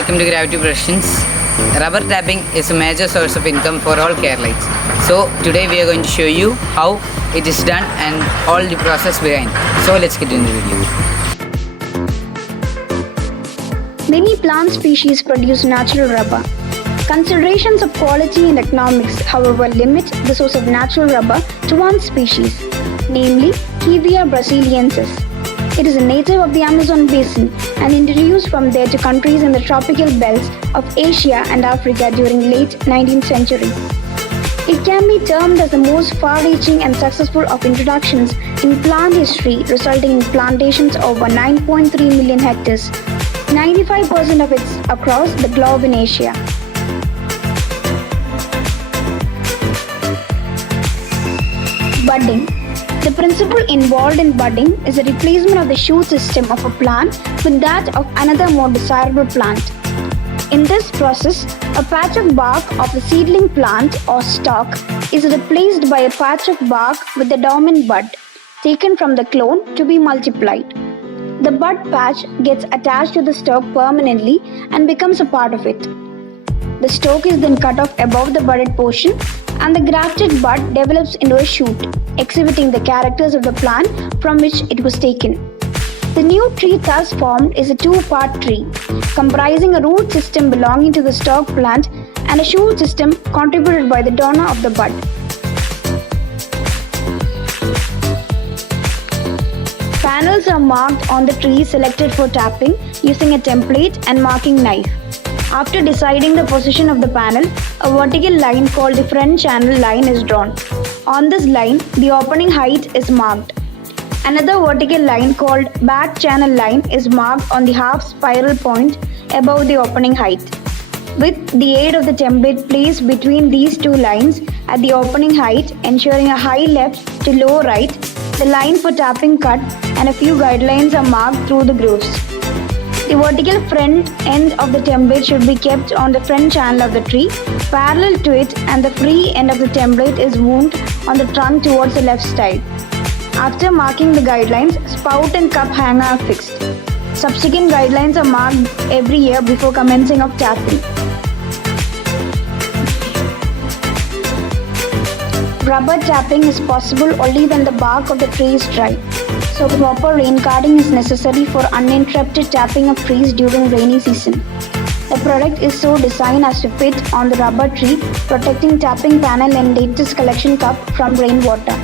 welcome to Gravity Productions. Rubber tapping is a major source of income for all Keralites. So today we are going to show you how it is done and all the process behind. So let's get into the video. Many plant species produce natural rubber. Considerations of quality and economics, however, limit the source of natural rubber to one species, namely Hevea brasiliensis. It is a native of the Amazon basin and introduced from there to countries in the tropical belts of Asia and Africa during late 19th century. It can be termed as the most far-reaching and successful of introductions in plant history, resulting in plantations over 9.3 million hectares, 95% of it across the globe in Asia. Budding. The principle involved in budding is the replacement of the shoot system of a plant with that of another more desirable plant. In this process, a patch of bark of a seedling plant or stalk is replaced by a patch of bark with the dormant bud, taken from the clone to be multiplied. The bud patch gets attached to the stalk permanently and becomes a part of it. The stalk is then cut off above the budded portion and the grafted bud develops into a shoot, exhibiting the characters of the plant from which it was taken. The new tree thus formed is a two-part tree, comprising a root system belonging to the stalk plant and a shoot system contributed by the donor of the bud. Panels are marked on the tree selected for tapping using a template and marking knife. After deciding the position of the panel, a vertical line called the front channel line is drawn. On this line, the opening height is marked. Another vertical line called back channel line is marked on the half spiral point above the opening height. With the aid of the template placed between these two lines at the opening height, ensuring a high left to low right, the line for tapping cut and a few guidelines are marked through the grooves. The vertical front end of the template should be kept on the front channel of the tree, parallel to it, and the free end of the template is wound on the trunk towards the left side. After marking the guidelines, spout and cup hanger are fixed. Subsequent guidelines are marked every year before commencing of tapping. Rubber tapping is possible only when the bark of the tree is dry. So proper rain guarding is necessary for uninterrupted tapping of trees during rainy season. The product is so designed as to fit on the rubber tree, protecting tapping panel and latest collection cup from rainwater.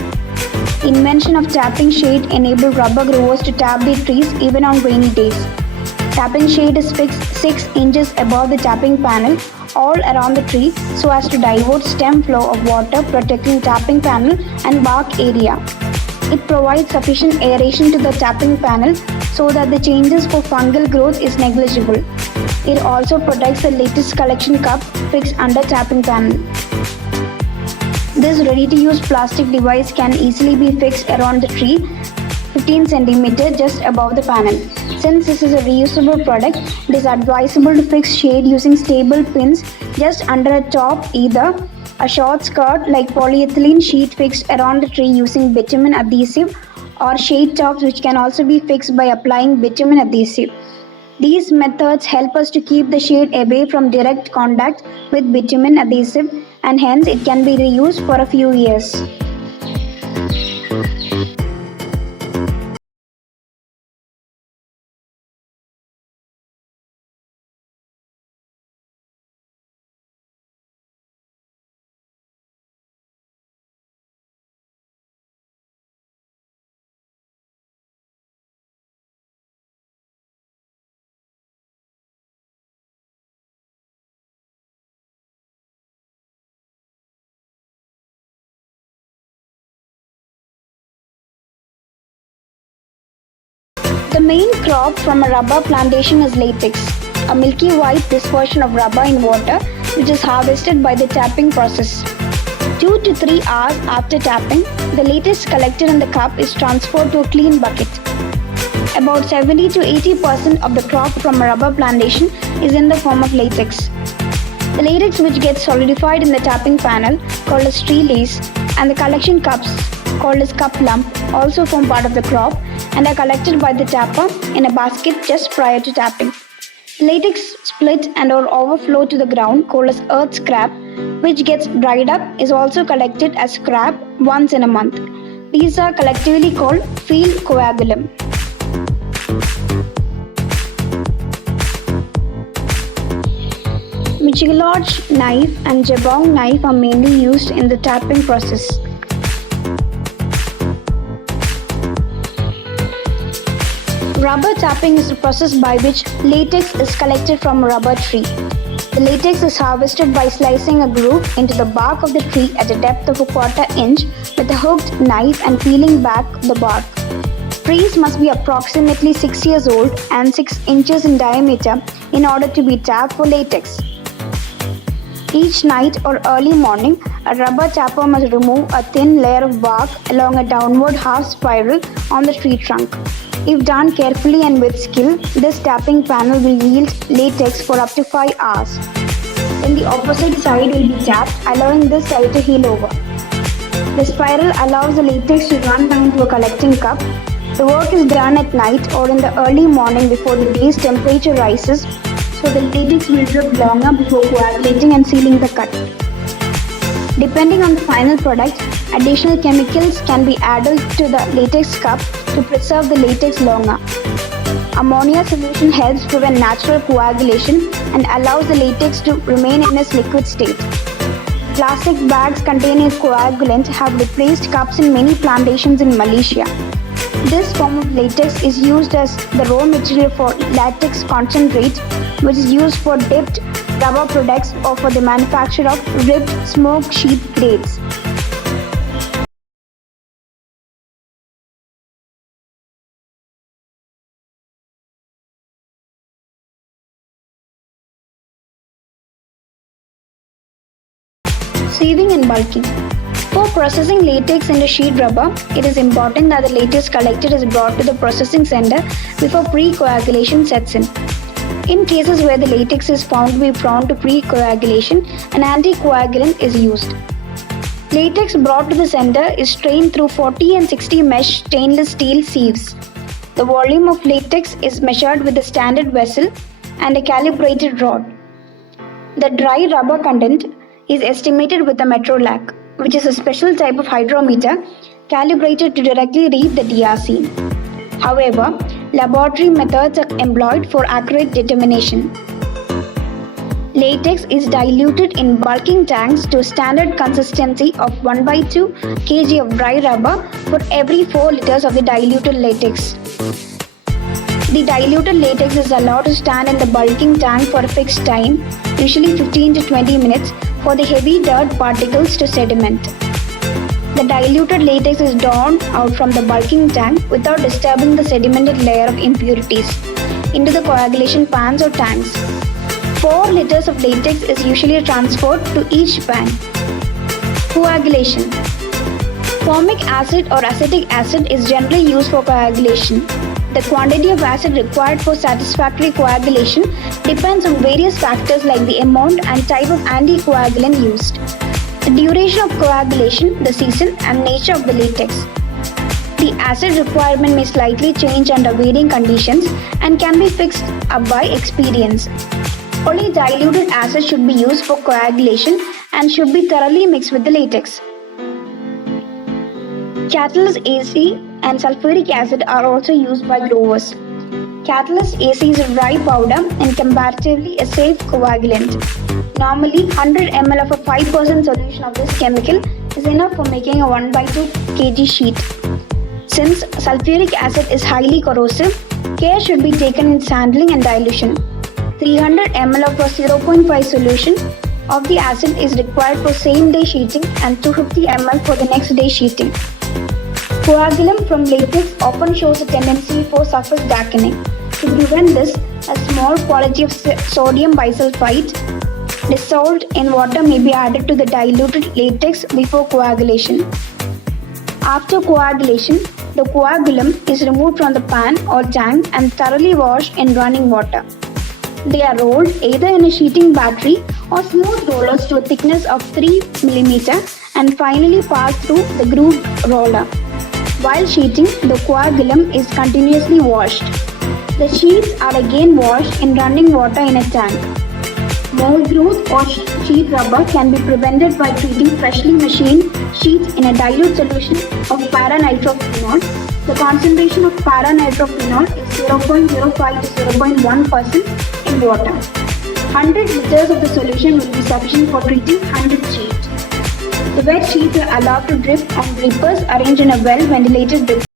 Invention of tapping shade enabled rubber growers to tap their trees even on rainy days. Tapping shade is fixed 6 inches above the tapping panel all around the tree so as to divert stem flow of water, protecting tapping panel and bark area. It provides sufficient aeration to the tapping panel so that the changes for fungal growth is negligible. It also protects the lattice collection cup fixed under tapping panel. This ready-to-use plastic device can easily be fixed around the tree 15 cm just above the panel. Since this is a reusable product, it is advisable to fix shade using stable pins just under a top, either a short skirt like polyethylene sheet fixed around the tree using bitumen adhesive, or shade tops which can also be fixed by applying bitumen adhesive. These methods help us to keep the shade away from direct contact with bitumen adhesive, and hence it can be reused for a few years. The main crop from a rubber plantation is latex, a milky white dispersion of rubber in water which is harvested by the tapping process. 2 to 3 hours after tapping, the latex collected in the cup is transferred to a clean bucket. About 70 to 80% of the crop from a rubber plantation is in the form of latex. The latex which gets solidified in the tapping panel, called as tree lace, and the collection cups, called as cup lump, also form part of the crop and are collected by the tapper in a basket just prior to tapping. Latex split and or overflow to the ground called as earth scrap, which gets dried up, is also collected as scrap once in a month. These are collectively called field coagulum. Michon knife and jabong knife are mainly used in the tapping process. Rubber tapping is the process by which latex is collected from a rubber tree. The latex is harvested by slicing a groove into the bark of the tree at a depth of a quarter inch with a hooked knife and peeling back the bark. Trees must be approximately 6 years old and 6 inches in diameter in order to be tapped for latex. Each night or early morning, a rubber tapper must remove a thin layer of bark along a downward half spiral on the tree trunk. If done carefully and with skill, this tapping panel will yield latex for up to 5 hours. Then the opposite side will be tapped, allowing this side to heal over. The spiral allows the latex to run down to a collecting cup. The work is done at night or in the early morning before the day's temperature rises, so the latex will drip longer before coagulating and sealing the cut. Depending on the final product, additional chemicals can be added to the latex cup to preserve the latex longer. Ammonia solution helps prevent natural coagulation and allows the latex to remain in its liquid state. Plastic bags containing coagulant have replaced cups in many plantations in Malaysia. This form of latex is used as the raw material for latex concentrate, which is used for dipped rubber products or for the manufacture of ribbed smoke sheet grades. Sieving and bulking. For processing latex into sheet rubber, it is important that the latex collected is brought to the processing center before pre-coagulation sets in. In cases where the latex is found to be prone to pre-coagulation, an anticoagulant is used. Latex brought to the center is strained through 40 and 60 mesh stainless steel sieves. The volume of latex is measured with a standard vessel and a calibrated rod. The dry rubber content is estimated with a metrolac, which is a special type of hydrometer calibrated to directly read the DRC. However, laboratory methods are employed for accurate determination. Latex is diluted in bulking tanks to a standard consistency of 1/2 kg of dry rubber for every 4 liters of the diluted latex. The diluted latex is allowed to stand in the bulking tank for a fixed time, usually 15 to 20 minutes, for the heavy dirt particles to sediment. The diluted latex is drawn out from the bulking tank without disturbing the sedimented layer of impurities into the coagulation pans or tanks. 4 liters of latex is usually transferred to each pan. Coagulation. Formic acid or acetic acid is generally used for coagulation. The quantity of acid required for satisfactory coagulation depends on various factors like the amount and type of anticoagulant used, the duration of coagulation, the season, and nature of the latex. The acid requirement may slightly change under varying conditions and can be fixed up by experience. Only diluted acid should be used for coagulation and should be thoroughly mixed with the latex. Catalyst AC and sulfuric acid are also used by growers. Catalyst AC is a dry powder and comparatively a safe coagulant. Normally, 100 ml of a 5% solution of this chemical is enough for making a 1/2 kg sheet. Since sulfuric acid is highly corrosive, care should be taken in handling and dilution. 300 ml of a 0.5 solution of the acid is required for same day sheeting and 250 ml for the next day sheeting. Coagulum from latex often shows a tendency for surface darkening. To prevent this, a small quantity of sodium bisulfite dissolved in water may be added to the diluted latex before coagulation. After coagulation, the coagulum is removed from the pan or tank and thoroughly washed in running water. They are rolled either in a sheeting battery or smooth rollers to a thickness of 3 mm and finally passed through the grooved roller. While sheeting, the coagulum is continuously washed. The sheets are again washed in running water in a tank. Mold growth or sheet rubber can be prevented by treating freshly machined sheets in a dilute solution of para-nitrophenol. The concentration of para-nitrophenol is 0.05 to 0.1% in water. 100 liters of the solution will be sufficient for treating 100 sheets. The wet sheets are allowed to drip on drippers arranged in a well-ventilated drip.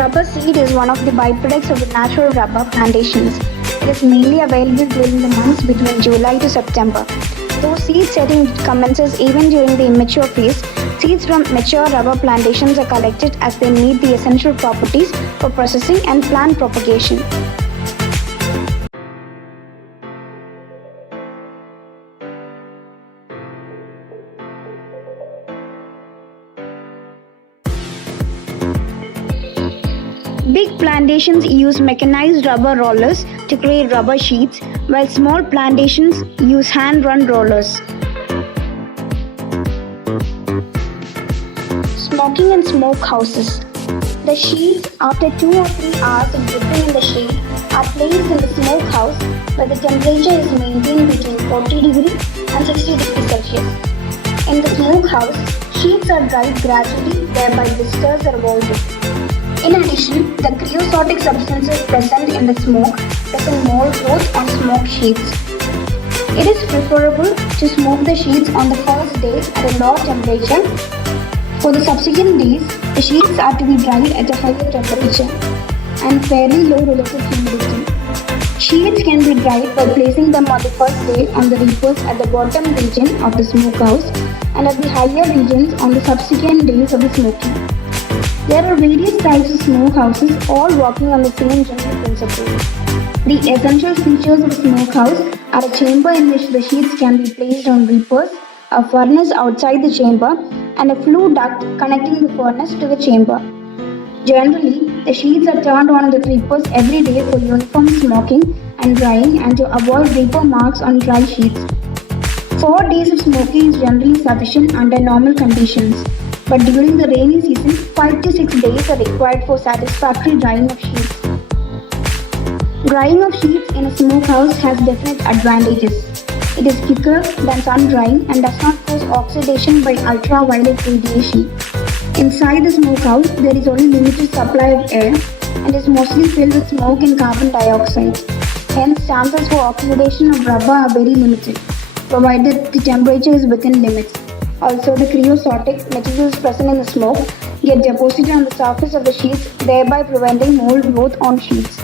Rubber seed is one of the byproducts of the natural rubber plantations. It is mainly available during the months between July to September. Though seed setting commences even during the immature phase, seeds from mature rubber plantations are collected as they meet the essential properties for processing and plant propagation. Big plantations use mechanized rubber rollers to create rubber sheets, while small plantations use hand-run rollers. Smoking in smoke houses. The sheets, after 2 or 3 hours of dripping in the shade, are placed in the smoke house where the temperature is maintained between 40 degrees and 60 degrees Celsius. In the smoke house, sheets are dried gradually, whereby blisters are avoided. In addition, the creosotic substances present in the smoke present mold growth on smoke sheets. It is preferable to smoke the sheets on the first day at a low temperature. For the subsequent days, the sheets are to be dried at a higher temperature and fairly low relative humidity. Sheets can be dried by placing them on the first day on the reapers at the bottom region of the smokehouse and at the higher regions on the subsequent days of the smoking. There are various types of smokehouses all working on the same general principle. The essential features of a smokehouse are a chamber in which the sheets can be placed on reapers, a furnace outside the chamber, and a flue duct connecting the furnace to the chamber. Generally, the sheets are turned on the reapers every day for uniform smoking and drying and to avoid reaper marks on dry sheets. 4 days of smoking is generally sufficient under normal conditions, but during the rainy season, 5 to 6 days are required for satisfactory drying of sheets. Drying of sheets in a smokehouse has definite advantages. It is quicker than sun drying and does not cause oxidation by ultraviolet radiation. Inside the smokehouse, there is only limited supply of air and is mostly filled with smoke and carbon dioxide. Hence, chances for oxidation of rubber are very limited, provided the temperature is within limits. Also, the creosotic materials present in the smoke get deposited on the surface of the sheets, thereby preventing mold growth on sheets.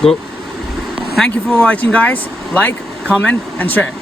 Go. Thank you for watching, guys. Like, comment and share.